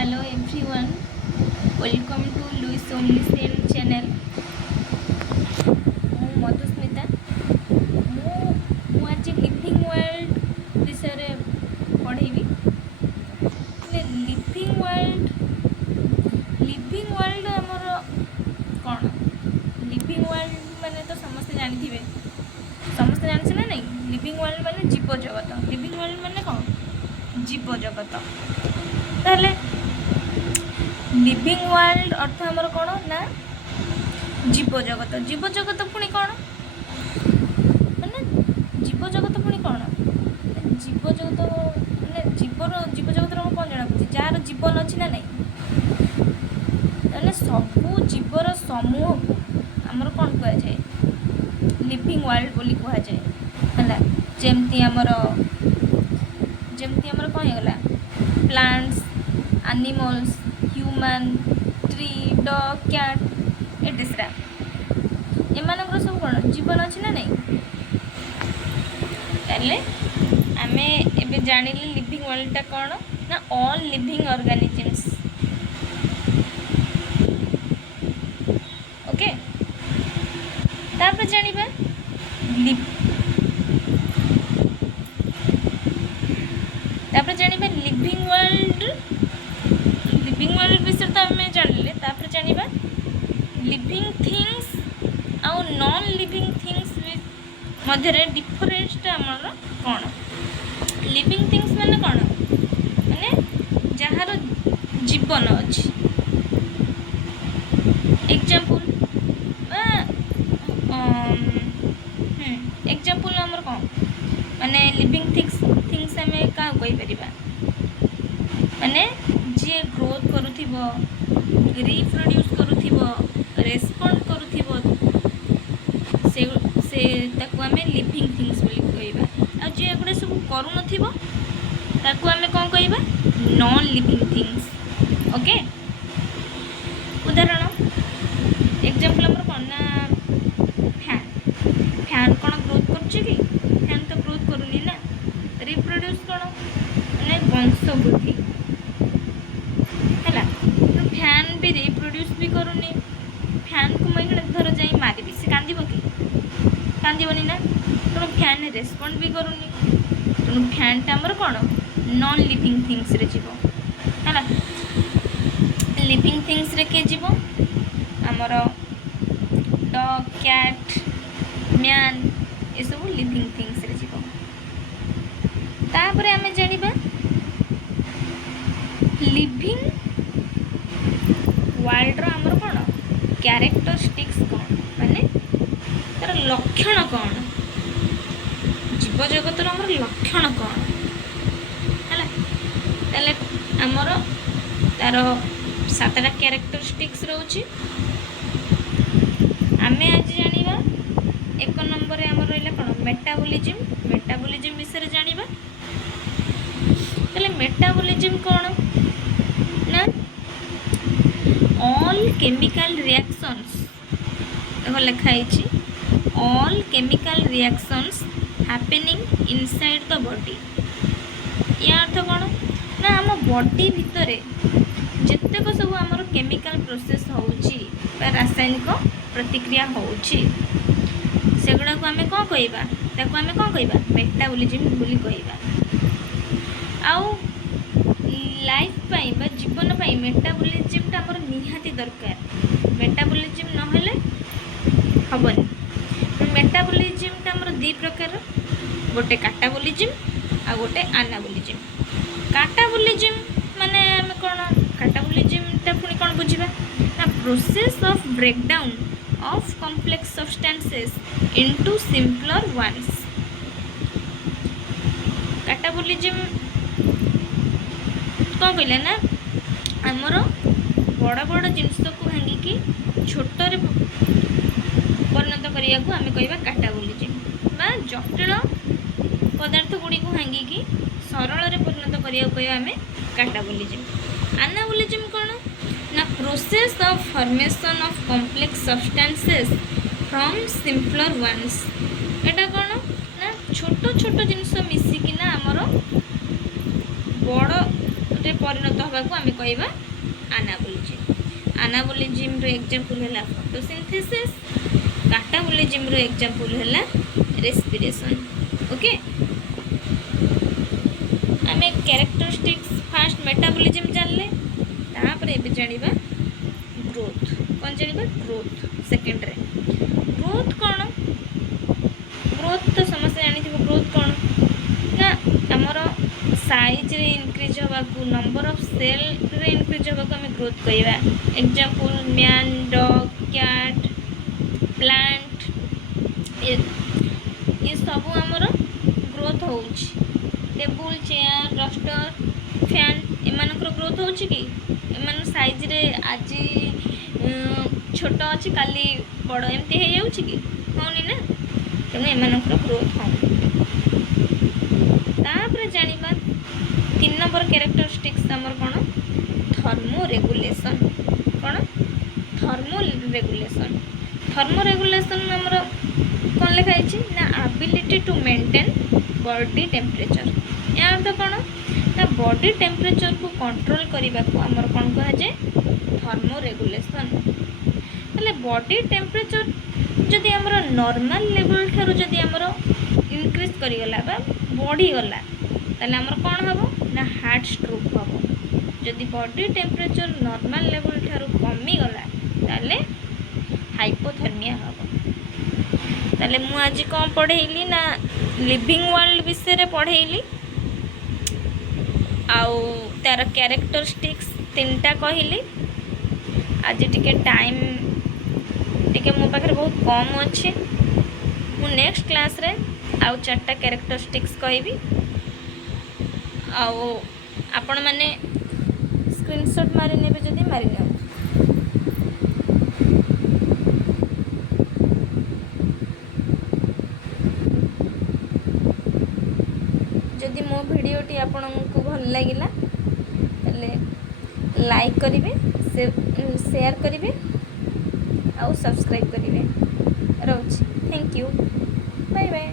Hello everyone, welcome to Louis Omniscient channel. ମୁଁ ମଧୁସ୍ମିତା। ମୁଁ ଆଜି ଲିଭିଂ ୱାର୍ଲ୍ଡ ବିଷୟରେ ପଢ଼େଇବି। ଲିଭିଂ ୱାର୍ଲ୍ଡ ଆମର କ'ଣ? ଲିଭିଂ ୱାର୍ଲ୍ଡ ମାନେ ତ ସମସ୍ତେ ଜାଣିଥିବେ, ସମସ୍ତେ ଜାଣିছে ନା ନାଇଁ? ଲିଭିଂ ୱାର୍ଲ୍ଡ ମାନେ ଜୀବଜଗତ। ଲିଭିଂ ୱାର୍ଲ୍ଡ ମାନେ କ'ଣ? ଜୀବଜଗତ। ତାହେଲେ লিভিং ওয়ার্ল্ড অর্থ আমার কোণ না জীবজগত। জীবজগত পুଣି কোণ মানে জীবজগত পুଣି কোণ? জীবজগତ মানে জীবজগତର ମୁଁ କ'ଣ ଜଣାପଡ଼ୁଛି? ଯାହାର ଜୀବନ ଅଛି ନା ନାହିଁ, ତାହେଲେ ସବୁ ଜୀବର ସମୂହକୁ ଆମର କ'ଣ କୁହାଯାଏ? লিভিং ওয়ার্ল্ড ବୋଲି କୁହାଯାଏ। ହେଲା, ଯେମିତି ଆମର କ'ଣ ହେଇଗଲା, plants, animals, human, tree, dog, cat, etcetera. ଏମାନଙ୍କର ସବୁ କ'ଣ ଜୀବନ ଅଛି ନା ନାହିଁ? ତାହେଲେ ଆମେ ଏବେ ଜାଣିଲେ ଲିଭିଂ ୱାର୍ଲ୍ଡଟା କ'ଣ ନା ଅଲ୍ ଲିଭିଂ ଅର୍ଗାନିଜମ୍ସ। ଓକେ, ତାପରେ ଜାଣିବା লিভিং ওয়ার্ল্ড ବିଷୟରେ ତ ଆମେ ଜାଣିଲେ। ତାପରେ ଜାଣିବା লিভিং ଥିଙ୍ଗସ୍ ଆଉ ନନ୍ ଲିଭିଂ ଥିଙ୍ଗସ୍ ମଧ୍ୟରେ ଡିଫରେନ୍ସଟା ଆମର କ'ଣ? লিভিং ଥିଙ୍ଗସ୍ ମାନେ କ'ଣ? ମାନେ ଯାହାର ଜୀବନ ଅଛି। ଏକ୍ଜାମ୍ପଲ୍ ଆମର କ'ଣ ମାନେ লিভিং ଥିଙ୍ଗସ୍ ଆମେ କାହାକୁ କହିପାରିବା? ମାନେ ଯିଏ ଗ୍ରୋଥ୍ କରୁଥିବ, ରିପ୍ରଡ୍ୟୁସ୍ କରୁଥିବ, ରେସ୍ପଣ୍ଡ କରୁଥିବ, ସେ ତାକୁ ଆମେ লিভিং ଥିଙ୍ଗସ୍ ବୋଲି କହିବା। ଆଉ ଯିଏ ଏଗୁଡ଼ା ସବୁ କରୁନଥିବ ତାକୁ ଆମେ କ'ଣ କହିବା? Non living things. ଓକେ, ଉଦାହରଣ ଏକ୍ଜାମ୍ପଲ୍ ଆମର କ'ଣ ନା ଫ୍ୟାନ୍ କ'ଣ ଗ୍ରୋଥ୍ କରୁଛି କି? ଫ୍ୟାନ୍ ତ ଗ୍ରୋଥ୍ କରୁନି ନା। ରିପ୍ରଡ୍ୟୁସ୍ କ'ଣ ମାନେ ବଂଶ ବୃଦ୍ଧି। ହେଲା, ଫ୍ୟାନ୍ ବି ରିପ୍ରଡ୍ୟୁସ୍ ବି କରୁନି। ଫ୍ୟାନ୍କୁ ମୁଁ ଧର ଯାଇ ମାରିବି, ସେ କାନ୍ଦିବ କି? କାନ୍ଦିବନି ନା। ତେଣୁ ଫ୍ୟାନ୍ ରେସ୍ପଣ୍ଡ ବି କରୁନି। ତେଣୁ ଫ୍ୟାନ୍ଟା ଆମର କ'ଣ ନନ୍ ଲିଭିଂ ଥିଙ୍ଗସ୍ରେ ଯିବ। ହେଲା, ଲିଭିଂ ଥିଙ୍ଗସ୍ରେ କିଏ ଯିବ? ଆମର ଡଗ୍, କ୍ୟାଟ୍, ମ୍ୟାନ୍, ଏସବୁ ଲିଭିଂ ଥିଙ୍ଗସ୍ରେ ଯିବ। ତାପରେ ଆମେ ଜାଣିବା লিভিং ୱାର୍ଲ୍ଡର ଆମର କ'ଣ କ୍ୟାରେକ୍ଟରିଷ୍ଟିକ୍ସ କ'ଣ, ମାନେ ତା'ର ଲକ୍ଷଣ କ'ଣ? ଜୀବଜଗତର ଆମର ଲକ୍ଷଣ କ'ଣ? ହେଲା, ତାହେଲେ ଆମର ତା'ର 7ଟା କ୍ୟାରେକ୍ଟରିଷ୍ଟିକ୍ସ ରହୁଛି। ଆମେ ଆଜି ଜାଣିବା 1 ନମ୍ବରରେ ଆମର ରହିଲା କ'ଣ ମେଟାବଲିଜିମ୍। ମେଟାବଲିଜିମ୍ ବିଷୟରେ ଜାଣିବା। ତାହେଲେ ମେଟାବଲିଜିମ୍ କ'ଣ ନା all chemical reactions, ଦେଖ ଲେଖା ହେଇଛି all chemical reactions happening inside the body। ୟା ଅର୍ଥ କ'ଣ ନା ଆମ ବଡି ଭିତରେ ଯେତେକ ସବୁ ଆମର କେମିକାଲ ପ୍ରୋସେସ୍ ହେଉଛି ବା ରାସାୟନିକ ପ୍ରତିକ୍ରିୟା ହେଉଛି, ସେଗୁଡ଼ାକୁ ଆମେ କ'ଣ କହିବା? ତାକୁ ଆମେ କ'ଣ କହିବା? ମେଟାବଲିଜିମ୍ ବୋଲି କହିବା। ଆଉ ଲାଇଫ୍ ପାଇଁ ବା ଜୀବନ ପାଇଁ ମେଟାବଲିଜିମ୍ଟା ଆମର ନିହାତି ଦରକାର। ମେଟାବଲିଜିମ୍ ନହେଲେ ହେବନି। ମେଟାବଲିଜିମ୍ଟା ଆମର 2 ପ୍ରକାର, ଗୋଟେ କାଟାବଲିଜିମ୍ ଆଉ ଗୋଟେ ଆନାବଲିଜିମ୍। କାଟାବଲିଜିମ୍ ମାନେ ଆମେ କ'ଣ? କାଟାବଲିଜିମ୍ଟା ପୁଣି କ'ଣ ବୁଝିବା ନା process of breakdown of complex substances into simpler ones. Catabolism କ'ଣ କହିଲା ନା ଆମର ବଡ଼ ବଡ଼ ଜିନିଷକୁ ଭାଙ୍ଗିକି ଛୋଟରେ ପରିଣତ କରିବାକୁ ଆମେ କହିବା କାଟାବଲିଜିମ୍, ବା ଜଟିଳ ପଦାର୍ଥ ଗୁଡ଼ିକୁ ଭାଙ୍ଗିକି ସରଳରେ ପରିଣତ କରିବାକୁ କହିବା ଆମେ କାଟାବଲିଜିମ୍। ଆନାବଲିଜିମ୍ କ'ଣ ନା process of formation of complex substances from simpler ones. ଏଇଟା କ'ଣ ନା ଛୋଟ ଛୋଟ ଜିନିଷ ମିଶିକିନା ଆମର ବଡ଼ रे परिणत होबाकू आमे कहबा एनाबोलिज्म। एनाबोलिज्म रो एग्जांपल हैला फोटोसिंथेसिस, कैटाबोलिज्म रो एग्जांपल हैला रेस्पिरेशन। ओके, आमे कैरेक्टरिस्टिक्स फास्ट मेटाबॉलिज्म जानले, तापर एबे जानिबा ग्रोथ। कौन जानिबा ग्रोथ सेकंड रे। ग्रोथ कौन? ग्रोथ तो समस्त जानी थी। ग्रोथ कौन ना हमर साइज रे इंक्रीज होबाकू, नंबर ऑफ सेल रे इंक्रीज होबाकू आमे ग्रोथ कहबा। Example man, dog, cat, plant, ये सब हमर ग्रोथ होउची। टेबुल, चेयर, डस्टर, फैन एमानकर ग्रोथ होउची कि एमान साइज रे आज छोट अच्छी काली बड़ एमती हो जाउची कि होनी ना, तेणु एमानकर ग्रोथ हो। तापर जानिबा 3 नंबर कैरेक्टरिस्टिक्स हमर कोन थर्मो रेगुलेशन। कोन थर्मो रेगुलेशन। थर्मो रेगुलेशन हमर कोन लिखा है ना ability to maintain body temperature. या अर्थ कोन ना बॉडी टेम्परेचर को कंट्रोल करने को आमर कौन कह जाए थर्मो रेगुलेशन। हेले बॉडी टेम्परेचर जदि आमर नॉर्मल लेवल ठारू जदि आमर इंक्रीज करिगला बा बढ़ीगला ताले आमर कौन हम ना हार्ट स्ट्रोक हम। जदि बॉडी टेम्परेचर नॉर्मल लेवल ठारू कमीगला ताले हाइपोथर्मिया हम। ताले मु आज कौन पढ़ेली ना लिविंग वर्ल्ड विषय पढ़ेली आउ तार कैरेक्टरिस्टिक्स 3टा कहली। आज टिके टाइम टिके मो पाखे बहुत कम अच्छे। मु नेक्स्ट क्लास रे आउ 4टा कैरेक्टरिस्टिक्स कहबी। आउ आपण माने स्क्रीनशॉट मारि नेबे जदि मारि नेउ। जदि मो भिडियोटी आपको भल लगिला ताले लाइक करिवे, शेयर करिवे और सब्सक्राइब करिवे। रोज थैंक यू, बाय बाय।